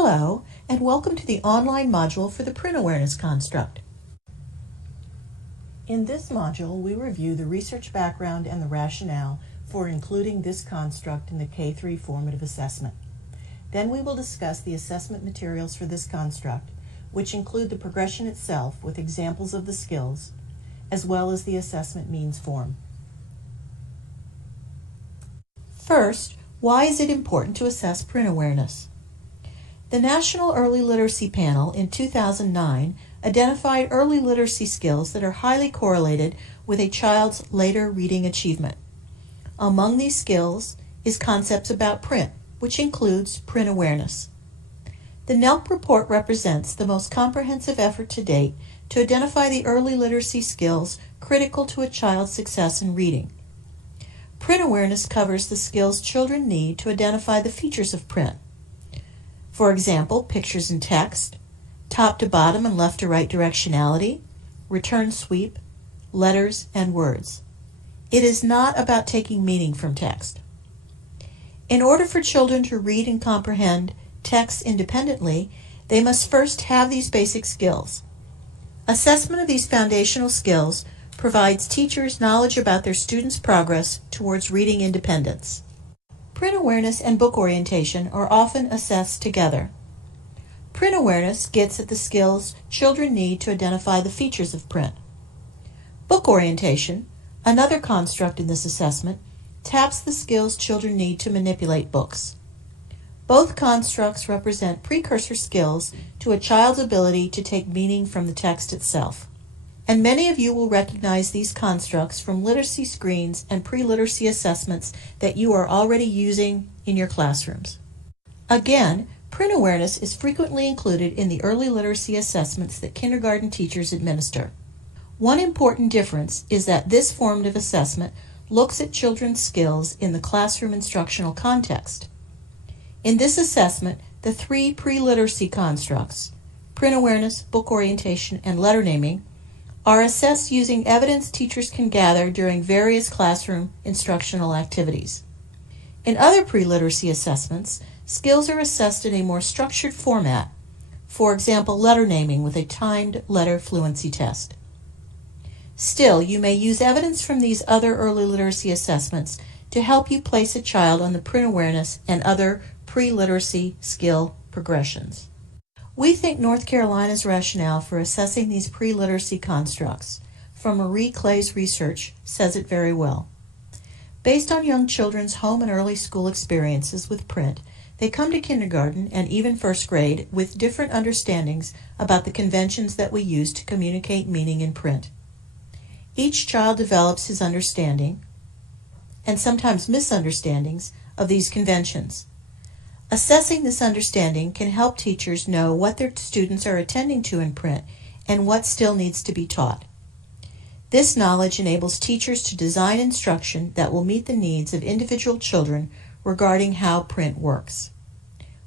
Hello, and welcome to the online module for the print awareness construct. In this module, we review the research background and the rationale for including this construct in the K-3 formative assessment. Then we will discuss the assessment materials for this construct, which include the progression itself with examples of the skills, as well as the assessment means form. First, why is it important to assess print awareness? The National Early Literacy Panel in 2009 identified early literacy skills that are highly correlated with a child's later reading achievement. Among these skills is concepts about print, which includes print awareness. The NELP report represents the most comprehensive effort to date to identify the early literacy skills critical to a child's success in reading. Print awareness covers the skills children need to identify the features of print. For example, pictures and text, top to bottom and left to right directionality, return sweep, letters, and words. It is not about taking meaning from text. In order for children to read and comprehend text independently, they must first have these basic skills. Assessment of these foundational skills provides teachers knowledge about their students' progress towards reading independence. Print awareness and book orientation are often assessed together. Print awareness gets at the skills children need to identify the features of print. Book orientation, another construct in this assessment, taps the skills children need to manipulate books. Both constructs represent precursor skills to a child's ability to take meaning from the text itself. And many of you will recognize these constructs from literacy screens and pre-literacy assessments that you are already using in your classrooms. Again, print awareness is frequently included in the early literacy assessments that kindergarten teachers administer. One important difference is that this formative assessment looks at children's skills in the classroom instructional context. In this assessment, the three pre-literacy constructs, print awareness, book orientation, and letter naming, are assessed using evidence teachers can gather during various classroom instructional activities. In other pre-literacy assessments, skills are assessed in a more structured format, for example, letter naming with a timed letter fluency test. Still, you may use evidence from these other early literacy assessments to help you place a child on the print awareness and other pre-literacy skill progressions. We think North Carolina's rationale for assessing these pre-literacy constructs from Marie Clay's research says it very well. Based on young children's home and early school experiences with print, they come to kindergarten and even first grade with different understandings about the conventions that we use to communicate meaning in print. Each child develops his understanding, and sometimes misunderstandings, of these conventions. Assessing this understanding can help teachers know what their students are attending to in print and what still needs to be taught. This knowledge enables teachers to design instruction that will meet the needs of individual children regarding how print works.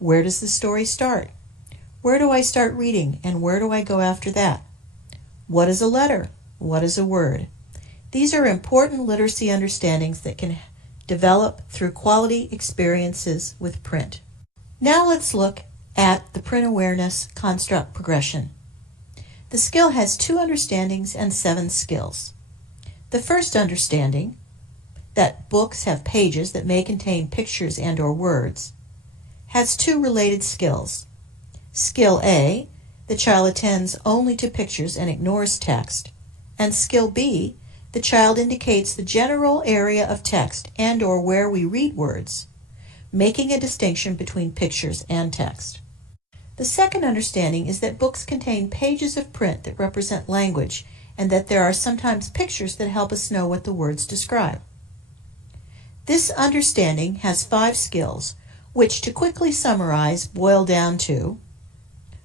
Where does the story start? Where do I start reading, and where do I go after that? What is a letter? What is a word? These are important literacy understandings that can develop through quality experiences with print. Now let's look at the print awareness construct progression. The skill has 2 understandings and 7 skills. The first understanding, that books have pages that may contain pictures and/or words, has 2 related skills. Skill A, the child attends only to pictures and ignores text, and Skill B, the child indicates the general area of text and/or where we read words, making a distinction between pictures and text. The second understanding is that books contain pages of print that represent language and that there are sometimes pictures that help us know what the words describe. This understanding has 5 skills, which to quickly summarize boil down to: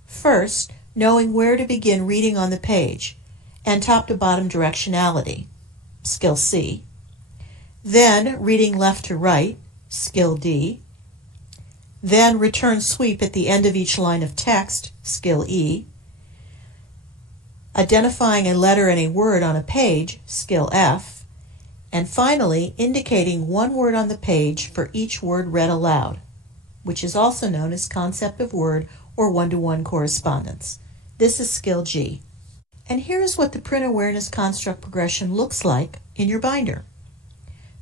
first, knowing where to begin reading on the page and top to bottom directionality, Skill C. Then reading left to right, Skill D. Then return sweep at the end of each line of text, Skill E. Identifying a letter and a word on a page, Skill F. And finally, indicating one word on the page for each word read aloud, which is also known as concept of word or one-to-one correspondence. This is skill G. And here's what the print awareness construct progression looks like in your binder.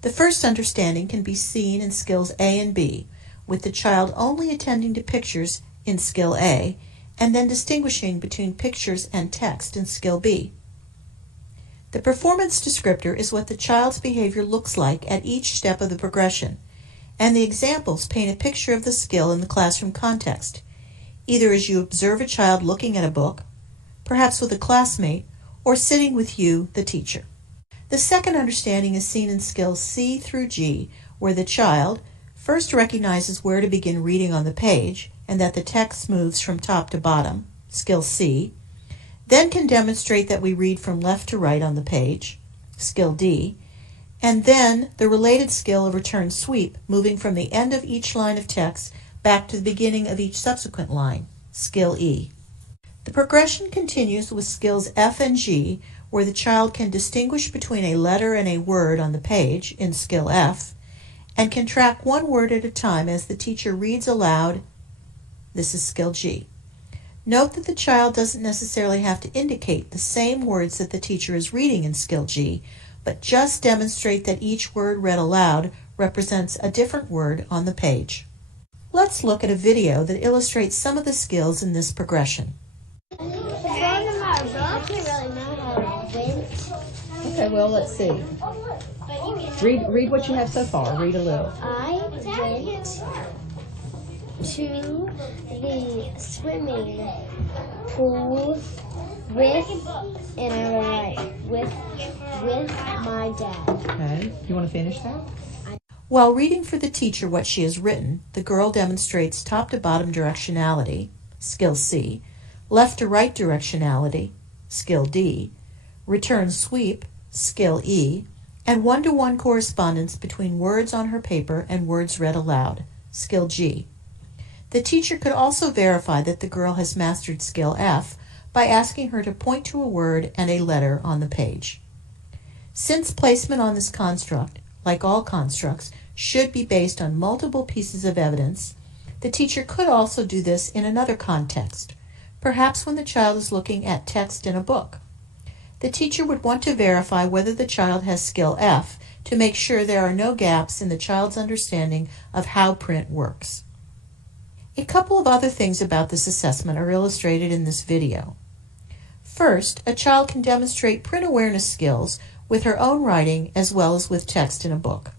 The first understanding can be seen in skills A and B, with the child only attending to pictures in skill A, and then distinguishing between pictures and text in skill B. The performance descriptor is what the child's behavior looks like at each step of the progression, and the examples paint a picture of the skill in the classroom context, either as you observe a child looking at a book, perhaps with a classmate, or sitting with you, the teacher. The second understanding is seen in skills C through G, where the child first recognizes where to begin reading on the page and that the text moves from top to bottom, skill C, then can demonstrate that we read from left to right on the page, skill D, and then the related skill of return sweep, moving from the end of each line of text back to the beginning of each subsequent line, skill E. The progression continues with skills F and G, where the child can distinguish between a letter and a word on the page in skill F, and can track one word at a time as the teacher reads aloud. This is skill G. Note that the child doesn't necessarily have to indicate the same words that the teacher is reading in skill G, but just demonstrate that each word read aloud represents a different word on the page. Let's look at a video that illustrates some of the skills in this progression. Okay, well, let's see. Read what you have so far. Read a little. I went to the swimming pool with my dad. Okay, you want to finish that? While reading for the teacher what she has written, the girl demonstrates top to bottom directionality, skill C, left to right directionality, skill D, return sweep, skill E, and one-to-one correspondence between words on her paper and words read aloud, skill G. The teacher could also verify that the girl has mastered skill F by asking her to point to a word and a letter on the page. Since placement on this construct, like all constructs, should be based on multiple pieces of evidence, the teacher could also do this in another context, perhaps when the child is looking at text in a book. The teacher would want to verify whether the child has skill F to make sure there are no gaps in the child's understanding of how print works. A couple of other things about this assessment are illustrated in this video. First, a child can demonstrate print awareness skills with her own writing as well as with text in a book.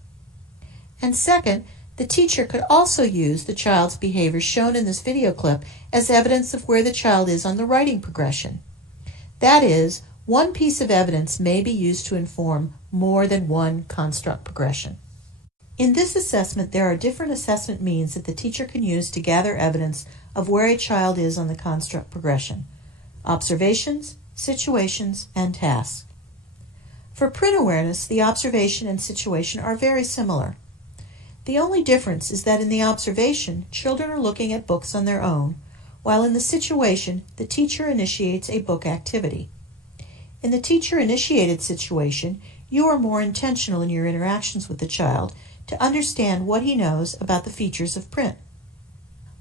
And second, the teacher could also use the child's behavior shown in this video clip as evidence of where the child is on the writing progression. That is, one piece of evidence may be used to inform more than one construct progression. In this assessment, there are different assessment means that the teacher can use to gather evidence of where a child is on the construct progression: observations, situations, and tasks. For print awareness, the observation and situation are very similar. The only difference is that in the observation, children are looking at books on their own, while in the situation, the teacher initiates a book activity. In the teacher-initiated situation, you are more intentional in your interactions with the child to understand what he knows about the features of print.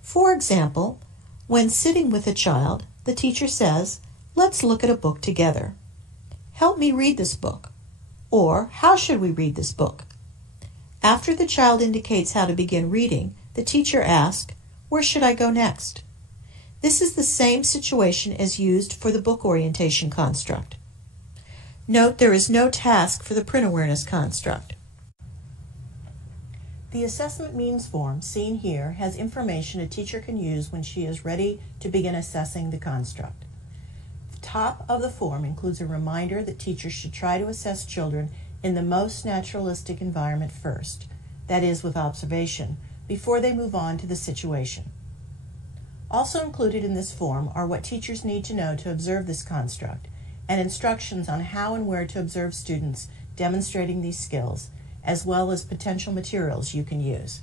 For example, when sitting with a child, the teacher says, "Let's look at a book together. Help me read this book." Or, "How should we read this book?" After the child indicates how to begin reading, the teacher asks, "Where should I go next?" This is the same situation as used for the book orientation construct. Note there is no task for the print awareness construct. The assessment means form, seen here, has information a teacher can use when she is ready to begin assessing the construct. The top of the form includes a reminder that teachers should try to assess children in the most naturalistic environment first, that is, with observation, before they move on to the situation. Also included in this form are what teachers need to know to observe this construct, and instructions on how and where to observe students demonstrating these skills, as well as potential materials you can use.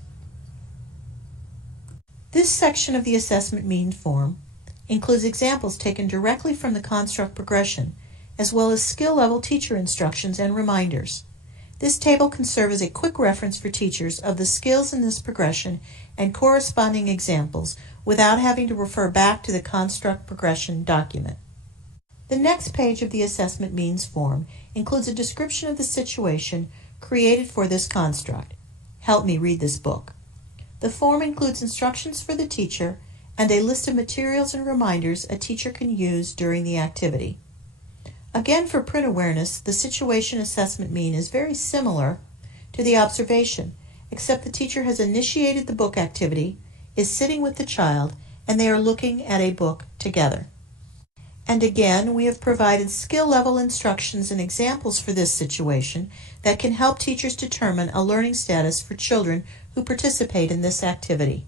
This section of the assessment means form includes examples taken directly from the construct progression, as well as skill level teacher instructions and reminders. This table can serve as a quick reference for teachers of the skills in this progression and corresponding examples without having to refer back to the construct progression document. The next page of the assessment means form includes a description of the situation created for this construct. Help me read this book. The form includes instructions for the teacher and a list of materials and reminders a teacher can use during the activity. Again, for print awareness, the situation assessment mean is very similar to the observation, except the teacher has initiated the book activity, is sitting with the child, and they are looking at a book together. And again, we have provided skill level instructions and examples for this situation that can help teachers determine a learning status for children who participate in this activity.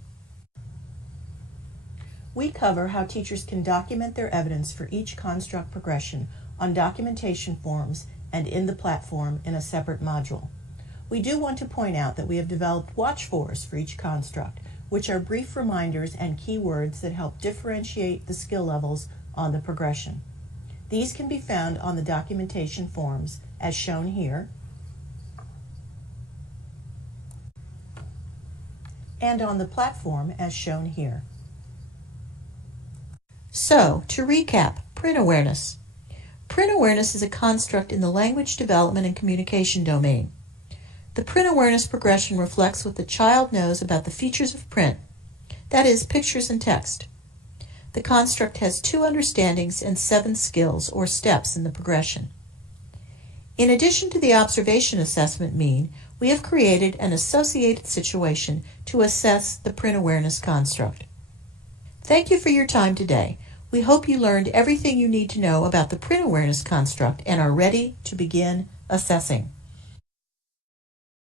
We cover how teachers can document their evidence for each construct progression on documentation forms and in the platform in a separate module. We do want to point out that we have developed watch-fors for each construct, which are brief reminders and keywords that help differentiate the skill levels on the progression. These can be found on the documentation forms as shown here and on the platform as shown here. So, to recap, print awareness. Print awareness is a construct in the language development and communication domain. The print awareness progression reflects what the child knows about the features of print, that is, pictures and text. The construct has 2 understandings and 7 skills or steps in the progression. In addition to the observation assessment mean, we have created an associated situation to assess the print awareness construct. Thank you for your time today. We hope you learned everything you need to know about the print awareness construct and are ready to begin assessing.